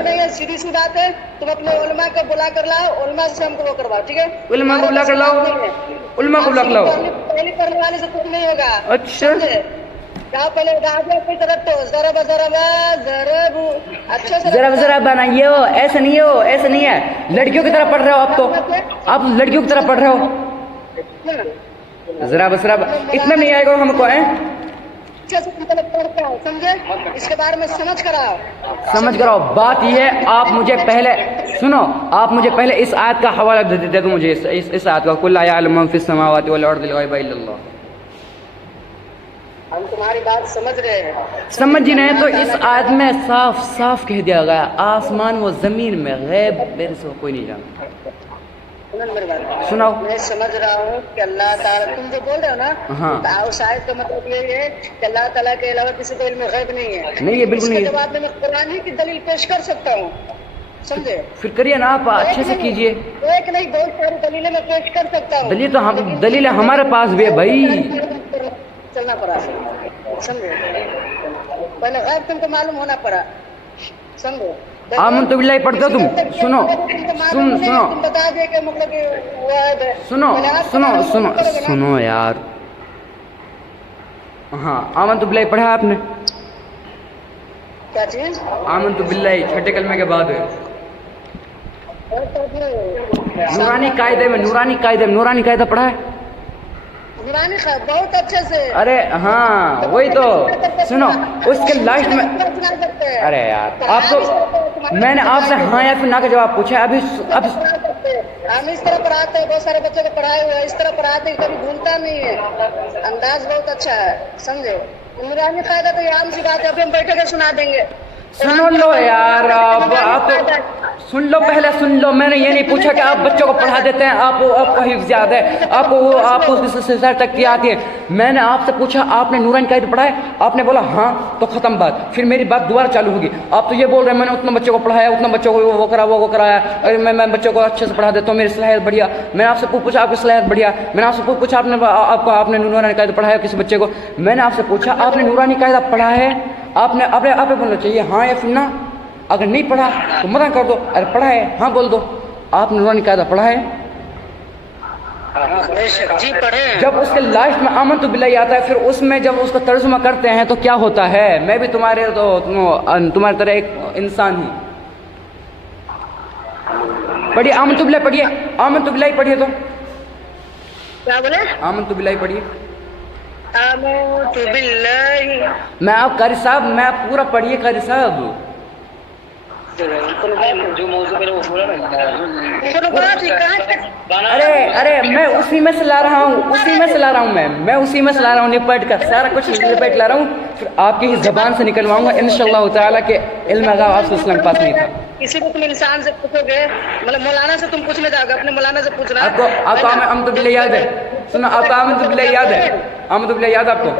नहीं है, सीधी सी बात है, तुम अपने उलमा को बुला कर लाओ, उलमा से हमको वो करवाओ, ठीक है? उलमा को बुला कर लाओ, उलमा को बुला कर लाओ। पहले करने वाले से कुछ नहीं होगा। अच्छा, जाओ पहले की तरफ तो जरा अच्छे से जरा बनाइए हो, ऐसे नहीं हो, ऐसे नहीं है। लड़कियों की तरह पढ़ रहे हो आप, तो आप लड़कियों की तरह पढ़ रहे हो। जरा इतना नहीं आएगा हमको है, समझे? इसके बारे में समझ कराओ। बात ये है, आप मुझे पहले सुनो, आप मुझे पहले इस आयत का हवाला दे दो मुझे, इस आयत का, कुल याअलमु मन फिस समावाति वल अर्दि ला इलाहा इल्लल्लाह। हम तुम्हारी बात समझ रहे हैं, समझ ही नहीं तो इस आयत में साफ साफ कह दिया गया, आसमान व जमीन में गैब मेरे से कोई नहीं जानता। सुनाओ। मैं समझ रहा हूँ कि अल्लाह ताला, तुम जो बोल रहे हो ना, हाँ, उस आयत का मतलब ये है कि अल्लाह ताला के अलावा किसी को इल्म गैब नहीं है। नहीं है, बिल्कुल नहीं है। इसके जवाब में मैं कुरान ही की दलील पेश कर सकता हूँ, समझे? फिर करिए ना, आप अच्छे से कीजिए। एक नहीं बहुत सारी दलीलें मैं पेश कर सकता हूँ। दलील तो हम, दलील हमारे पास भी है भाई। चलना पड़ा, समझे? पहले गैब तुमको मालूम होना पड़ा, समझो? आमन तो बिल्लाही पढ़ते हो तुम? सुनो बता दे कि मतलब सुनो यार। हाँ, आमन तो बिल्लाही पढ़ा आपने? क्या चीज? आमन तो बिल्लाही छठे कलमे के बाद है। नूरानी कायदा पढ़ा है? बहुत अच्छे से। अरे हाँ, वही तो। सुनो, उसके लास्ट में, अरे यार आप तो, मैंने आपसे हाँ या फिर ना का जवाब पूछा अभी। हम इस तरह पढ़ाते हैं, बहुत सारे बच्चों को पढ़ाए हुए, इस तरह पढ़ाते हैं, कभी भूलता नहीं है। अंदाज बहुत अच्छा है, समझे? नूरानी कायदा तो ये आम सी बात है, अभी हम बैठे के सुना देंगे। सुन लो यार, आप सुन लो, पहले सुन लो। मैंने ये नहीं पूछा कि आप बच्चों को पढ़ा देते हैं, आपको हिफ्ज़ याद है, आपको उसकी सर तक की आती है। मैंने आपसे पूछा आपने नूरानी कायदा पढ़ा है? आपने बोला हाँ, तो ख़त्म बात। फिर मेरी बात दोबारा चालू होगी। आप तो ये बोल रहे हैं मैंने उतना बच्चों को पढ़ाया, उतना बच्चों को वो कराया, अरे मैं बच्चों को अच्छे से पढ़ा देता हूँ, मेरी सलाहियत बढ़िया। मैंने आपसे पूछा आपकी सलाहियत बढ़िया। मैंने आपसे पूछा आपने नूरानी कायदा पढ़ाया किसी बच्चे को? मैंने आपसे पूछा आपने नूरानी कायदा पढ़ा है? आपने बोलना चाहिए हाँ या फिर ना। अगर नहीं पढ़ा तो मना कर दो, अरे पढ़ा है हाँ बोल दो। आपने नूरानी कायदा पढ़ा है? जी पढ़े। जब उसके लास्ट में आमन तो बिल्लाही आता है, फिर उसमें जब उसका तर्जुमा करते हैं तो क्या होता है? मैं भी तुम्हारे तरह एक इंसान हूँ। पढ़िए आमन तो बिल्लाही, पढ़िए आमन तो बिल्लाही, पढ़िए तो। क्या बोले? आमन तो बिल्लाही पढ़िए। आमनतु बिल्लाहि। मैं आप कारी साहब, मैं पूरा पढ़िए कारी साहब। जो मौजूद है वो पूरा अरे मैं उसी में से ला रहा हूँ, मैं उसी में से ला रहा हूँ, निपट कर सारा कुछ निपट ला रहा हूँ। फिर आपकी ही जबान से निकलवाऊंगा इंशाअल्लाह ताला के इल्म गैब आपसे इस्लाम पास नहीं था। किसी को तुम इंसान से पूछोगे, मतलब मौलाना से तुम पूछने जाओगे, अपने मौलाना से पूछना। आपको आमन तो बिल्लाही याद है? सुनो, आपको आमन तो बिल्लाही याद है? आमन तो बिल्लाही याद है आपको?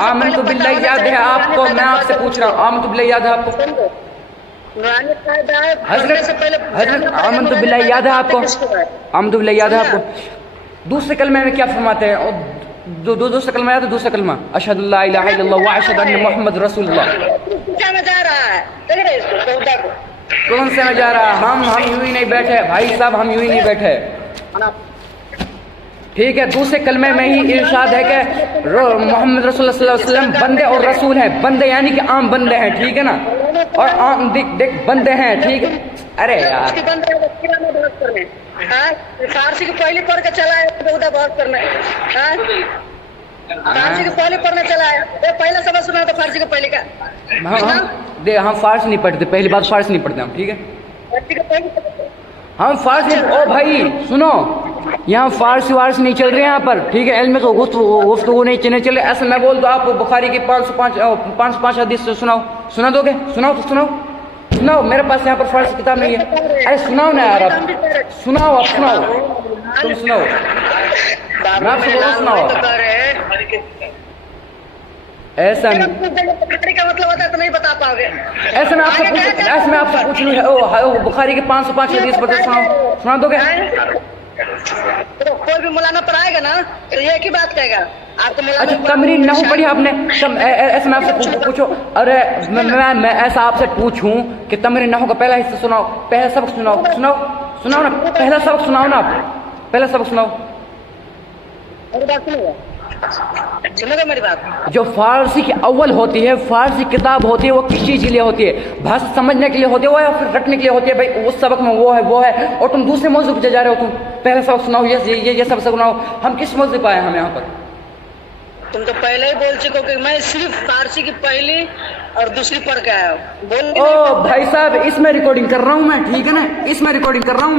आमन तो बिल्लाही याद है आपको? मैं आपसे पूछ रहा हूँ, आमन तो बिल्लाही याद है आपको? हजरत आमन तो बिल्लाही याद है आपको? आमन तो बिल्लाही याद है आपको? दूसरे कलमे में क्या फरमाते हैं? और दूसरा कलमा याद है? दूसरा कलमा अशहदु अल्ला इलाहा इल्लल्लाह व अशहदु अन्ना मुहम्मद रसूलुल्लाह। कौन से में जा रहा है? हम यूं ही नहीं बैठे भाई साहब, हम यूं ही नहीं बैठे, ठीक है? दूसरे कलमे में ही इरशाद है कि मोहम्मद रसूलुल्लाह सल्लल्लाहु अलैहि वसल्लम बंदे और रसूल हैं। बंदे यानी कि आम बंदे हैं, ठीक है ना? और आम देख बंदे हैं, ठीक है? अरे यार फारसी की पहली पढ़ के चला है, बहुत करना है। फारसी की पहले पढ़ने चला है, वो पहला सबक सुना था फारसी को पहले का। हम फारसी नहीं पढ़ते, पहली बात फारसी नहीं पढ़ते हम, ठीक है? हम फारसी, ओ भाई सुनो, यहाँ फारसी वारसी नहीं चल रही है यहाँ पर, ठीक है? इल्म को गुफ्तगू नहीं चल रही। ऐसे मैं बोल दो आप बुखारी की 505 हदीस सुना दोगे? सुनाओ, मेरे पास यहाँ पर फारसी किताब नहीं है। अरे सुनाओ ना यार, आप सुनाओ, तुम सुनाओ, मैं आपसे बोलो सुनाओ। ऐसा का मतलब होता है तो नहीं बता पाओगे। ऐसे मैं आपसे पूछ लूँ बुखारी के 505 हदीस बता, सुना दोगे? तो कोई भी मौलाना पढ़ाएगा ना तो ये की बात कहेगा आपको मौलाना। अच्छा तमरीन नहू पढ़ी आपने? ऐसे मैं आपसे पूछो, अरे मैं ऐसा आपसे पूछूं कि तमरीन नहू का पहला हिस्सा सुनाओ, पहला सबक सुनाओ ना, पहला सबक सुनाओ ना, आप पहला सबक सुनाओ। मेरी बात सुनोगे मेरी बात? जो फारसी की अव्वल होती है, फारसी किताब होती है, वो किस चीज़ के लिए होती है? भाषा समझने के लिए होती है वो, या फिर रटने के लिए होती है? भाई उस सबक में वो है, और तुम दूसरे मौजू पे जा रहे हो। तुम पहले सबक सुनाओ, ये सब सुनाओ। हम किस मौजू पे आए हम यहाँ पर? तुम तो पहले ही बोल चुके हो कि मैं सिर्फ फारसी की पहली और दूसरी पढ़ के आया हूँ। बोल ओ भाई साहब, इसमें रिकॉर्डिंग कर रहा हूँ मैं, ठीक है ना? इसमें रिकॉर्डिंग कर रहा हूँ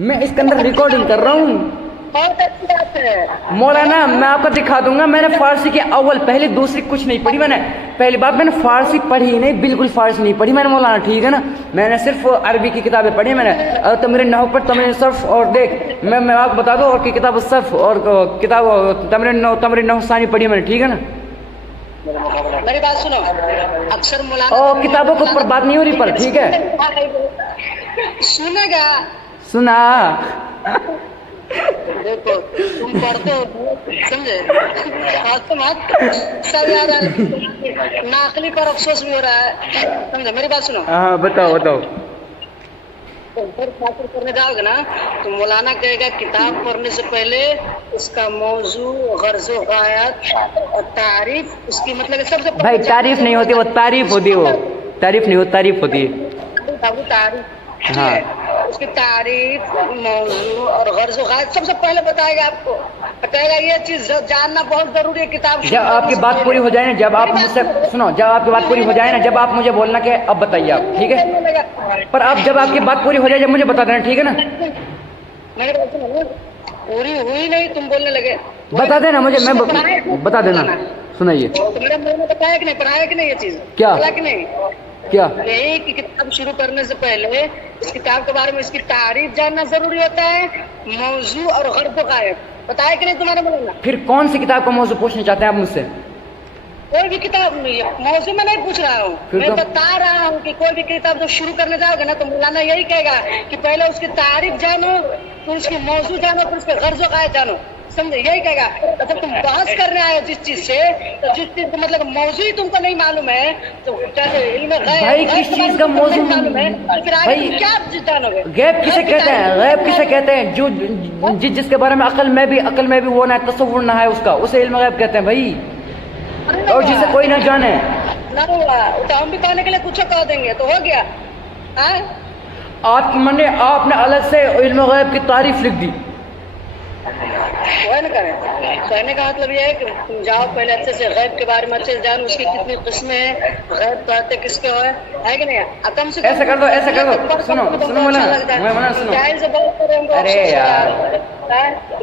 मैं इसके अंदर रिकॉर्डिंग कर रहा हूँ। बहुत अच्छी बात है मौलाना, मैं आपको दिखा दूंगा, मैंने फारसी के अव्वल पहली दूसरी कुछ नहीं पढ़ी। मैंने पहली बात मैंने फारसी पढ़ी ही नहीं, बिल्कुल फारसी नहीं पढ़ी मैंने मौलाना, ठीक है ना? मैंने सिर्फ अरबी की किताबें पढ़ी मैंने। और तमरीन नहू पर तमरीन सर्फ, और देख मैं आपको बता दूं, और की किताब सर्फ और किताब तमरीन नहू सानी पढ़ी मैंने, ठीक है ना? मेरी बात सुनो, अक्सर मौलाना और किताबों के ऊपर बात नहीं हो रही पर, ठीक है? सुनेगा सुना। देखो तुम पढ़ते हो समझे, सब याद आ नाकली पर अफसोस भी हो रहा है, समझे? मेरी बात सुनो। हाँ बताओ। करने जाओगे ना तो मौलाना कहेगा किताब पढ़ने से पहले उसका मौजू, गर्ज़ो गायत और तारीफ, उसकी मतलब सबसे भाई तारीफ नहीं होती, वो तारीफ होती है, वो तारीफ नहीं होती, तारीफ होती है। तारीफ हाँ, उसकी तारीफ, मौजू और गर्ज़ो गायत सबसे पहले बताएगा आपको, कहेगा ये चीज जानना बहुत जरूरी है किताब। जब आपकी बात पूरी हो जाए ना, जब आप मुझसे सुनो, जब आपकी बात पूरी हो जाए ना, जब आप मुझे बोलना कि अब बताइए आप, ठीक है? पर आप जब आपकी बात पूरी हो जाए, जब मुझे बता देना, ठीक है ना? मेरी बात सुनो, पूरी हुई नहीं तुम बोलने लगे, बता देना मुझे, मैं बता देना। सुनाइए। मेरा मैंने बताया कि नहीं, पढ़ाया कि नहीं ये चीज? क्या बोला कि नहीं? क्या? नहीं कि किताब शुरू करने से पहले इस किताब के बारे में इसकी तारीफ जानना जरूरी होता है, मौजू और गर्ज़ो गायत। बताया कि नहीं तुम्हारे मौलाना? फिर कौन सी किताब का मौजू पूछना चाहते हैं आप मुझसे? कोई भी किताब नहीं है, मौजू में नहीं पूछ रहा हूँ, मैं बता रहा हूँ कि कोई भी किताब जब शुरू करने जाओगे ना तो मौलाना यही कहेगा कि पहले उसकी तारीफ जानो, फिर उसकी मौजू जानो, फिर उसके गर्ज़ो गायत जानो, समझे? यही कहेगा। जब तुम बहस करने आए हो जिस चीज से, तो जिस चीज मतलब मौजू ही तुमको नहीं मालूम है तो भाई किस चीज का मौजू मालूम है तो फिर आगे तुम क्या जानोगे? गैब किसे कहते हैं? गैब किसे कहते हैं? जो जिसके बारे में अकल में भी वो ना, तसव्वुर ना है उसका, उसे इल्म गैब कहते हैं भाई। और जिसे कोई ना जाने ना हुआ तो हम भी कहने के लिए कुछ कह देंगे तो हो गया। आपने अलग से इल्म गैब की तारीफ लिख दी। वह न करें, कहने का मतलब ये है कि तुम जाओ पहले अच्छे से गैब के बारे में अच्छे से जानो, उसकी कितनी किस्में हैं, गैब कहते किसके है कि नहीं? कम से कम ऐसा कर दो, सुनो मौलाना सुनो। अरे यार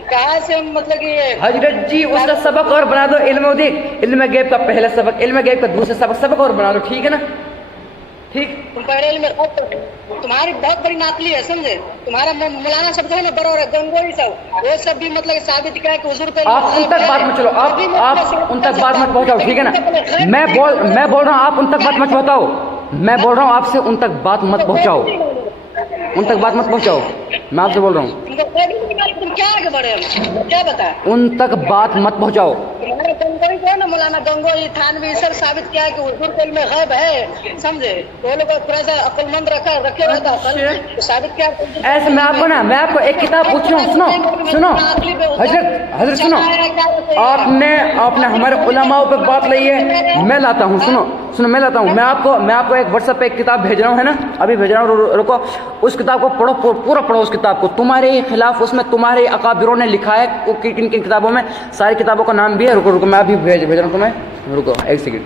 कहाँ से मतलब कि हजरत जी उसका सबक और बना दो, इल्म गैब का पहला सबक, इल्म गैब का दूसरा सबक और बना दो, ठीक है ना? ठीक, तुम पहले में तुम्हारी बहुत बड़ी नाकली है, समझे? तुम्हारा मौलाना सब जो है ना बड़ा और गंगोई सब, वो सब भी मतलब साबित किया कि हुजूर पे आप उन तक बात मत चलो, आप उन तक बात मत पहुंचाओ, ठीक है ना? मैं बोल रहा हूँ, आप उन तक बात मत पहुंचाओ, मैं बोल रहा हूँ आपसे उन तक बात मत पहुंचाओ, उन तक बात मत पहुंचाओ, मैं आपसे बोल रहा हूँ। तुम क्या आगे बढ़े, क्या बता? उन तक बात मत पहुंचाओ। तुम्हारे गंगोई जो है ना मौलाना गंगोई थानवी सब साबित किया है कि हुजूर पे इल्म गैब है, समझे? वो लोग थोड़ा सा अक्लमंद रखे रहता तो साबित किया। ऐसे मैं आपको एक किताब पूछ रहा हूँ, सुनो हजरत सुनो, आपने हमारे उलमाओं पे बात ली है, मैं लाता हूँ, सुनो मैं लाता हूँ, मैं आपको एक व्हाट्सएप पे एक किताब भेज रहा हूँ, है ना? अभी भेज रहा हूँ, रुको, उस किताब को पढ़ो, पूरा पढ़ो उस किताब को, तुम्हारे खिलाफ उसमें तुम्हारे अकाबिरों ने लिखा है किन किन किताबों में, सारी किताबों का नाम भी है। रुको मैं अभी भेज रहा हूँ तुम्हें, रुको एक सेकंड,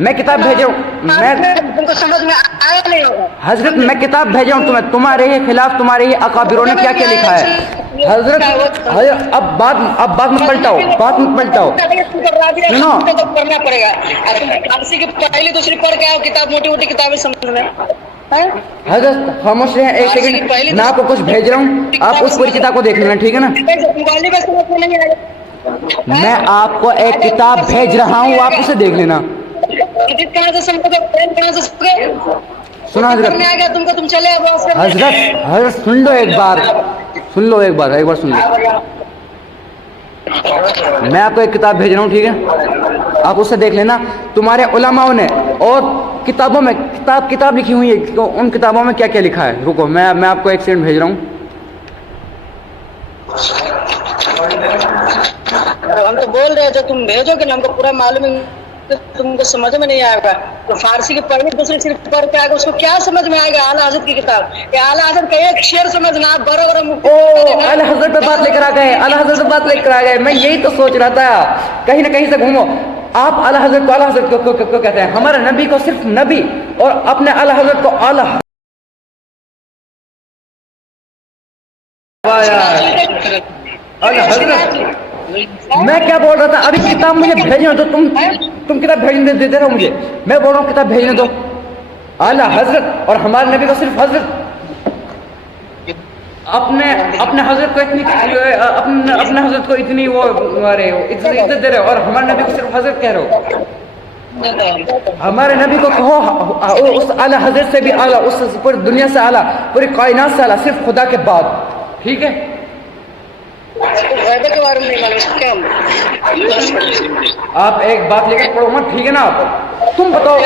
मैं किताब भेज रहा हूँ, मैं तुमको समझ में आया नहीं होगा हजरत, मैं किताब भेज रहा हूँ तुम्हें, तुम्हारे ही खिलाफ तुम्हारे ही अकाबिरों ने क्या क्या लिखा है। हजरत अब बात मत पलटाओ, सुनो, करना पड़ेगा। फारसी की पहली दूसरी पढ़ के आओ, किताब मोटी किताबें समझ में। हजरत खामोश रहे एक सेकंड, मैं आपको कुछ भेज रहा हूँ, आप उस पूरी किताब को देख लेना, ठीक है ना? मैं आपको एक किताब भेज रहा हूँ, आप उसे देख लेना। सुनो हजरत, करने आ गया तुमको, तुम चले अब वहाँ से। हजरत सुन लो एक बार, एक बार सुन लो। मैं आपको एक किताब भेज रहा हूँ, ठीक है, आप उससे देख लेना। तुम्हारे उलमाओं ने और किताबों में किताब लिखी हुई है, तो उन किताबों में क्या क्या लिखा है। रुको, मैं आपको एक सेकंड भेज रहा हूँ। हम तो बोल रहे थे तुम भेजोगे ना, हमको पूरा मालूम है, तुमको समझ में नहीं आएगा। तो फारसी की पढ़नी, दूसरी सिर्फ पढ़ के आएगा, उसको क्या समझ में आएगा। आला हजरत की किताब, ये आला हजरत का एक शेर समझना, आप बड़ा आला हजरत पे बात लेकर आ गए, आला हजरत पे बात लेकर आ गए। मैं यही तो सोच रहा था, कहीं ना कहीं से घूमो। आप आला हजरत को कहते हैं, हमारे नबी को सिर्फ नबी और अपने आला हजरत को आला। मैं क्या बोल रहा था, अभी किताब मुझे भेजने दो। तुम किताब भेजने दे रहे हो मुझे, मैं बोल रहा हूँ किताब भेजने दो। आला हजरत और हमारे नबी को सिर्फ हजरत, अपने हजरत को इतनी अपने हजरत को इतनी वो इज्जत दे रहे हो, और हमारे नबी को सिर्फ हजरत कह रहे हो। हमारे नबी को कहो उस आला हजरत से भी आला, उस पूरी दुनिया से आला, पूरी कायनात से आला, सिर्फ खुदा के बाद, ठीक है। के बारे में नहीं मालूम क्या। आप एक बात लेकर पढ़ो मत, ठीक है ना। आप तुम बताओ,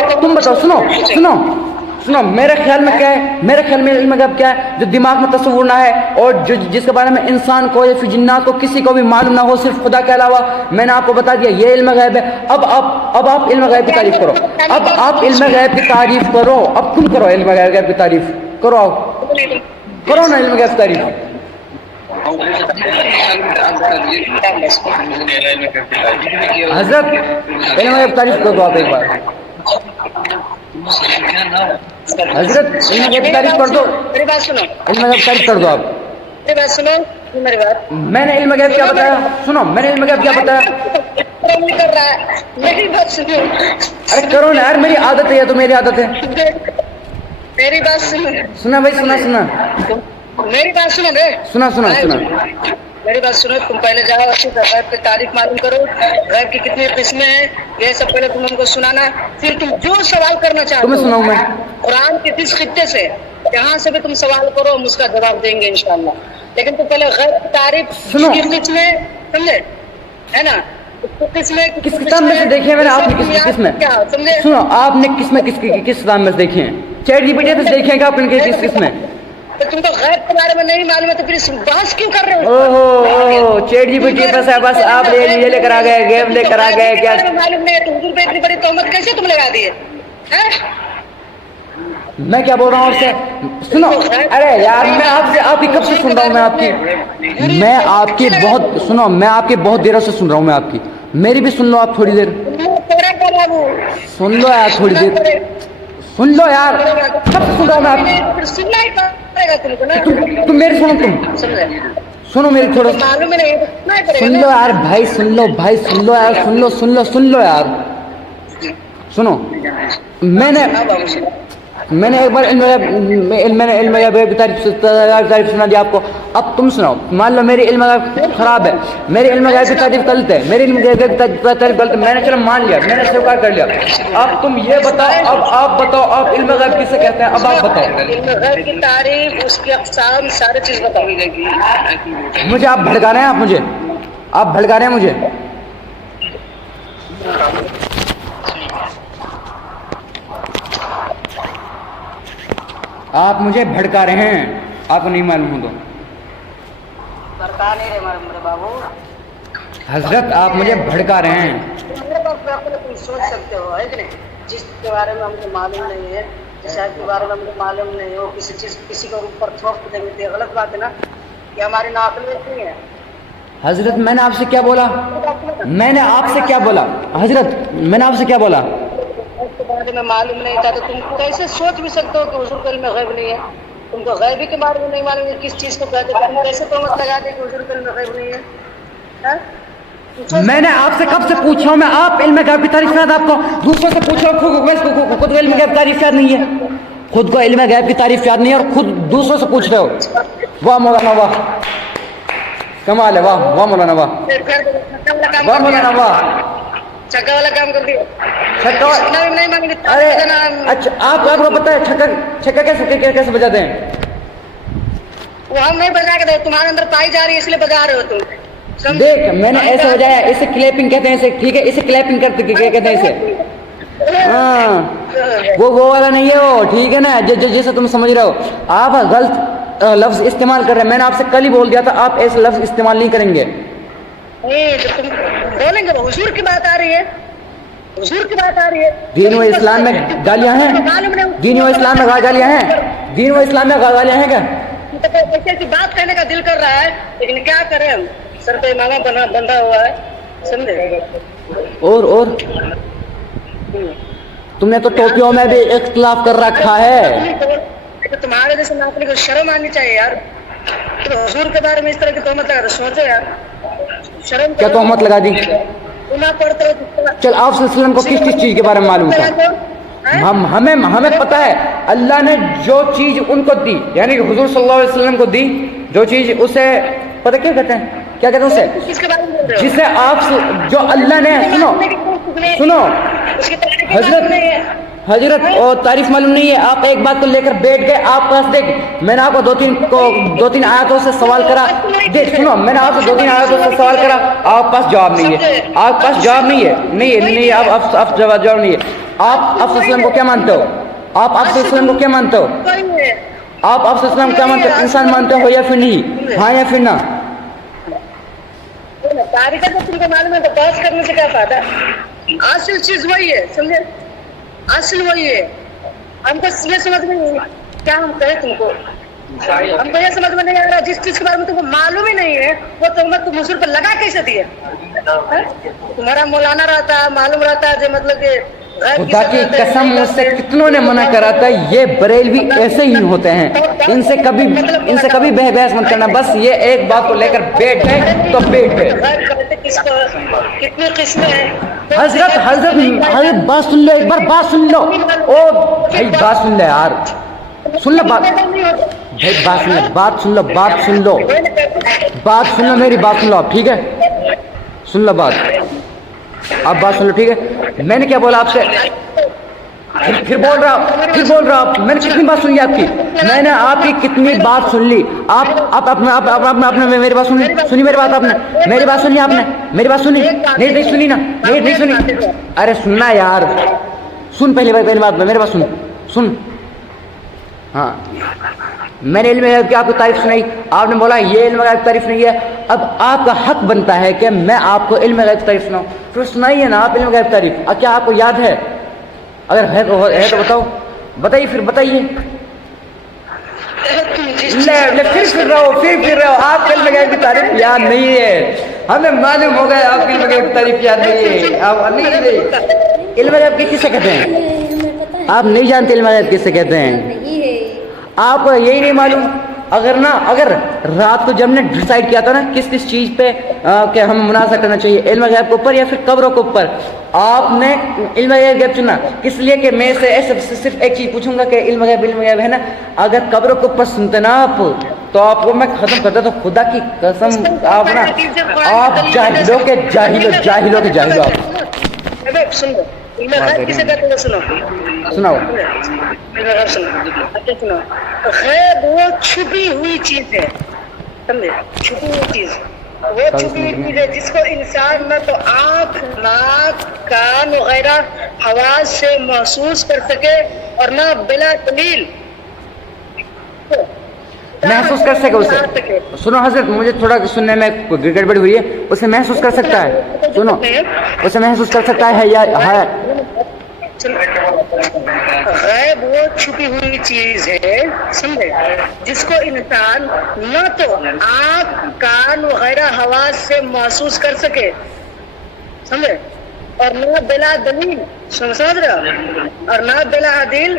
सुनो, मेरे ख्याल में क्या है, मेरे ख्याल में इल्म गैब क्या है, जो दिमाग में तस्वुर ना है, और जो जिसके बारे में इंसान को या फिर जिन्नात को किसी को भी मालूम ना हो, सिर्फ खुदा के अलावा। मैंने आपको बता दिया ये इल्म गैब है। अब आप इल्म गैब की तारीफ करो, अब आप इल्म गैब की तारीफ करो, अब तुम करो इल्म गैब की तारीफ करो, करो ना इल्म गैब की तारीफ। हजरत इल्म गैब की तारीफ कर दो आप एक बार। हजरत इल्म गैब की तारीफ कर दो, मेरी बात सुनो, इल्म गैब की तारीफ कर दो आप। मेरी बात सुनो, मेरी बात। मैंने इल्म गैब क्या बताया, सुनो, मैंने इल्म गैब क्या बताया। नहीं कर रहा है, मेरी बात सुनो। अरे करो ना यार, मेरी आदत है, ये तो मेरी आदत है। मेरी बात सुनो, सुना भाई, सुना मेरी बात सुनो रे, सुना मेरी बात सुनो। तुम पहले जाओ अच्छी गैब की तारीफ मालूम करो, गैब की कितनी किस्में हैं, ये सब पहले तुम हमको सुनाना, फिर तुम जो सवाल करना चाहते हो तुम्हें सुनाऊं मैं। कुरान के किस खित्ते से, यहाँ से भी तुम सवाल करो, हम उसका जवाब देंगे इंशाल्लाह। लेकिन तुम पहले गैब की तारीफ सुनो, किसमें, समझे, है ना, किस किताब में से देखी है मैंने, आपने किस में, समझे, सुनो, आपने किस किताब में से देखी है, चैट जीपीटी से देखे हैं क्या आपने, किस में। तो तुमको गैब के बारे में नहीं मालूम है तो फिर बहस क्यों कर रहे हो। ओहो, चैट जीपीटी पर से बस आप ये लेकर आ गए, गैब लेकर आ गए क्या। मालूम नहीं है तो हुजूर पे इतनी बड़ी तहमत कैसे तुम लगा दिए। मैं क्या बोल रहा हूँ आपसे, सुनो। अरे यार, मैं आपकी कब से सुन रहा हूँ, मैं आपकी बहुत, सुनो, मैं आपकी बहुत देर से सुन रहा हूँ, मैं आपकी, मेरी भी सुन लो आप थोड़ी देर, सुन लो यार थोड़ी देर, सुन लो यार, कब से सुन रहा हूँ मैं आपकी। सुनना ही पड़ेगा तुमको ना, तुम मेरी सुनो मेरी थोड़ा, मालूम नहीं सुन लो यार भाई, सुन लो यार, सुन लो यार, सुनो। मैंने एक बार इल्म गैब की तारीफ सुना दी आपको, अब तुम सुनाओ। मान लो मेरी इल्म गैब खराब है, मेरी इल्म गैब की तारीफ गलत है, मेरी इल्म गैब की तारीफ गलत है, मैंने चलो मान लिया, मैंने स्वीकार कर लिया। अब तुम ये बताओ, अब आप बताओ, आप इल्म गैब किसे कहते हैं, अब आप बताओ। इल्म गैब की तारीफ, उसकी अक़साम, सारी चीज बताओ। मुझे आप भड़का रहे हैं, आप भड़का रहे हैं मुझे। आप मुझे भड़का रहे हैं, आपको नहीं मालूम हो तो। भड़का नहीं रहे मेरे बाबू। हजरत आप मुझे भड़का रहे हैं। तुम सोच सकते हो, है कि नहीं, जिसके बारे में हमको मालूम नहीं है, जिस आयत के बारे में हमको मालूम नहीं हो, किसी चीज किसी को ऊपर थोप देंगे, तो गलत बात है ना, ये हमारी नाक़लियत नहीं है। हजरत मैंने आपसे क्या बोला, हजरत मैंने आपसे क्या बोला, उसके बारे में मालूम नहीं था तो तुम कैसे सोच भी सकते हो कि हुजूर के इल्म गैब नहीं है। तुमको गैबी के बारे में नहीं मालूम है, किस चीज को कहते हैं, तुम कैसे तोहमत लगा दे कि हुजूर के इल्म गैब नहीं है। मैंने आपसे कब से पूछा हूँ मैं, आप इल्म गैब की तारीफ याद, आपको दूसरों से पूछ रहा हूँ, खुद को इल्म गैब की तारीफ याद नहीं है, खुद को इल्म गैब की तारीफ याद नहीं है, और खुद दूसरों से पूछ रहे हो। वाह मौलाना वाह, कमाल है, वाह मौलाना वाह, वाह मौलाना वाह। छक्का वाला काम कर दिया। छक्का इतना भी नहीं मांगे। अरे अच्छा आपको पता है छक्का कैसे बजाते हैं? वो हम नहीं बजा के दे, तुम्हारे अंदर पाई जा रही है इसलिए बजा रहे हो तुम। समझे? देख मैंने ऐसे बजाया, इसे क्लैपिंग कहते हैं, इसे ठीक है, इसे क्लैपिंग करते क्या कहते हैं इसे? हाँ वो वाला नहीं है वो, ठीक है ना, जैसे तुम समझ रहे हो। आप गलत लफ्ज इस्तेमाल कर रहे हैं। मैंने आपसे कल ही बोल दिया था आप ऐसे लफ्ज इस्तेमाल नहीं करेंगे। नहीं तो तुम बोलेंगे, हुजूर की बात आ रही है, हुजूर की बात आ रही है। दीन व इस्लाम में गालियां हैं? दीन व इस्लाम में गालियां हैं? दीन व इस्लाम में गालियां हैं क्या? ऐसे की बात कहने का दिल कर रहा है, लेकिन क्या करें हम, सर पे इमामा बंधा हुआ है, समझे? और तुमने तो टोपियों में भी इख्तिलाफ कर रखा है। तो तुम्हारे जैसे नापने को शर्म आनी चाहिए यार। तो हुजूर के बारे में इस तरह की तोहमत लगा, सोचो यार, शर्म। क्या तोहमत लगा दी? गुनाह पढ़ते हो। चल आप सल्लल्लाहु को किस चीज के बारे में मालूम था? हमें पता है अल्लाह ने जो चीज उनको दी, यानी कि हुजूर सल्लल्लाहु अलैहि वसल्लम को दी जो चीज, उसे पता क्या कहते हैं उसे? किसके बारे में बोल रहे हो? जिसे आप जो अल्लाह ने सुनो हजरत और तारीफ मालूम नहीं है, आप एक बात को लेकर बैठ गए। आप पास देख मैंने आपको दो तीन आयतों से सवाल करा, देख सुनो मैंने आपसे 2-3 आयतों से सवाल करा, आप पास जवाब नहीं है, आप पास जवाब नहीं है, आप जवाब नहीं है। आप वसल्लम को क्या मानते हो? आप वसल्लम को क्या मानते हो? आप वसल्लम को क्या मानते हो? इंसान मानते हो या फिर नहीं? हाँ या फिर ना? तारीख तो तुमको मालूम है, तो बहस करने से क्या फायदा? असल चीज वही है, समझे? असल वही है। हमको ये समझ में नहीं क्या हम कहें तुमको, हमको ये समझ में नहीं आ रहा, जिस चीज के बारे में तुमको मालूम ही नहीं है वो तुम हुजूर पर लगा कैसे दिए? तुम्हारा मौलाना रहता है, मालूम रहता है, जो मतलब कि खुदा की कसम मुझसे कितनों ने मना करा था, ये बरेलवी ऐसे ही होते हैं, इनसे कभी बहस मत करना। बस ये एक बात को लेकर बैठ गए तो बैठ गए। कितनी किस्में हैं? हजरत बात सुन लो, एक बार बात सुन लो। ओ भाई बात सुन लो यार, सुन लो बात, भाई बात सुन लो मेरी बात सुन लो आप, ठीक है? सुन लो बात, आप बात सुन लो, ठीक है? मैंने क्या बोला आपसे? फिर बोल रहा आप, मैंने कितनी बात सुन ली आपकी? मैंने आपकी कितनी बात सुन ली? आप आपने मेरी बात सुनी मेरी बात आपने मेरी बात सुनी? आपने मेरी बात सुनी? नहीं सुनी ना? नहीं सुनी? अरे सुनना यार, सुन पहली बात मेरी बात सुन। हाँ मैंने इल्म गैब की आपको तारीफ सुनाई, आपने बोला ये इल्म गैब की तारीफ नहीं है। अब आपका हक बनता है कि मैं आपको इल्म गैब की तारीफ सुनाऊं, फिर सुनाइए ना आप इल्म गैब की तारीफ। क्या आपको याद है? अगर है तो बताओ, बताइए। फिर रहे हो आप इल्म गैब की तारीफ याद नहीं है, हमें मालूम हो गया आप इल्म गैब की तारीफ याद नहीं है। आप नहीं इल्म गैब किसे कहते हैं? आप नहीं जानते इल्म गैब किसे कहते हैं? आपको यही नहीं मालूम? अगर रात को जब ने डिसाइड किया था ना किस चीज़ पे कि हम मुनाज़ा करना चाहिए, इल्म गैब के ऊपर या फिर कब्रों के ऊपर, आपने इल्म गैब चुना। किस लिए कि मैं से ऐसे सिर्फ एक चीज़ पूछूंगा कि इल्म गैब है ना, अगर कब्रों के ऊपर सुनते ना आप तो आपको मैं खत्म करता। तो खुदा की कसम आप ना, आप जाहिलों के जाहिलो आप। किसे कहते हैं? सुनाओ। अच्छा सुनो, गैब वो छुपी हुई चीज है, समझे? छुपी हुई चीज, वो छुपी हुई चीज है जिसको इंसान न तो आँख, नाक, कान वगैरह आवाज से महसूस कर सके और न बिला दलील महसूस कर सके उसे। सुनो हजरत, मुझे थोड़ा सुनने में गड़बड़ी हुई है। उसे महसूस कर सकता है? सुनो, उसे महसूस कर सकता है या है? गैब वो छुपी हुई चीज है, समझे, जिसको इंसान न तो आँख, कान वगैरह हवास से महसूस कर सके, समझे, और न बिला दलील, समझ रहे हो, और न बिला दिल,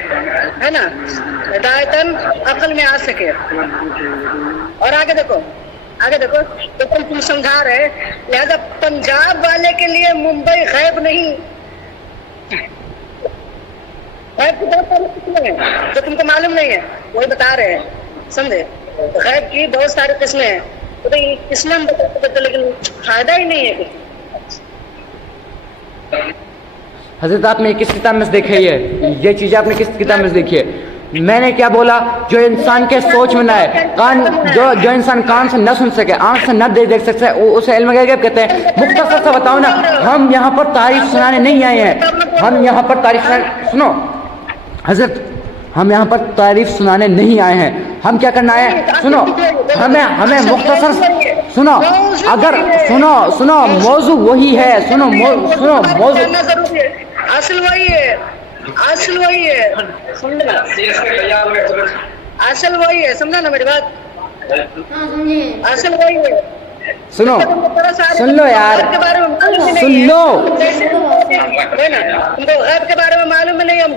है ना, हिदायतन अकल में आ सके। और आगे देखो तो तुम समझा रहे, लिहाजा पंजाब वाले के लिए मुंबई गैब नहीं। गैब की बहुत सारी किस्में हैं जो तुमको मालूम नहीं है, वही बता रहे हैं, समझे? गैब की बहुत सारी किस्में हैं, तो ये किस्में हम बता सकते, लेकिन फायदा ही नहीं है कुछ। حضرت آپ نے کس کتاب میں سے دیکھا یہ چیزیں آپ نے کس کتاب میں سے دیکھی ہے؟ میں نے کیا بولا؟ جو انسان کے سوچ میں نہ ہے، کان جو انسان کان سے نہ سن سکے، آنکھ سے نہ دیکھ سکے، اسے علم غیب کہتے ہیں۔ مختصر سا بتاؤ نا، ہم یہاں پر تعریف سنانے نہیں آئے ہیں، ہم یہاں پر تعریف سنو حضرت، ہم یہاں پر تعریف سنانے نہیں آئے ہیں، ہم کیا کرنا ہے؟ سنو، ہمیں مختصر سنو، اگر سنو موضوع وہی ہے، سنو موضوع اصل وہی ہے، اصل وہی ہے، اصل وہی ہے، سمجھا نا میری بات؟ اصل وہی ہے۔ سنو، سن لو یار، سن لو۔ تم کو غیب کے بارے میں معلوم نہیں، ہم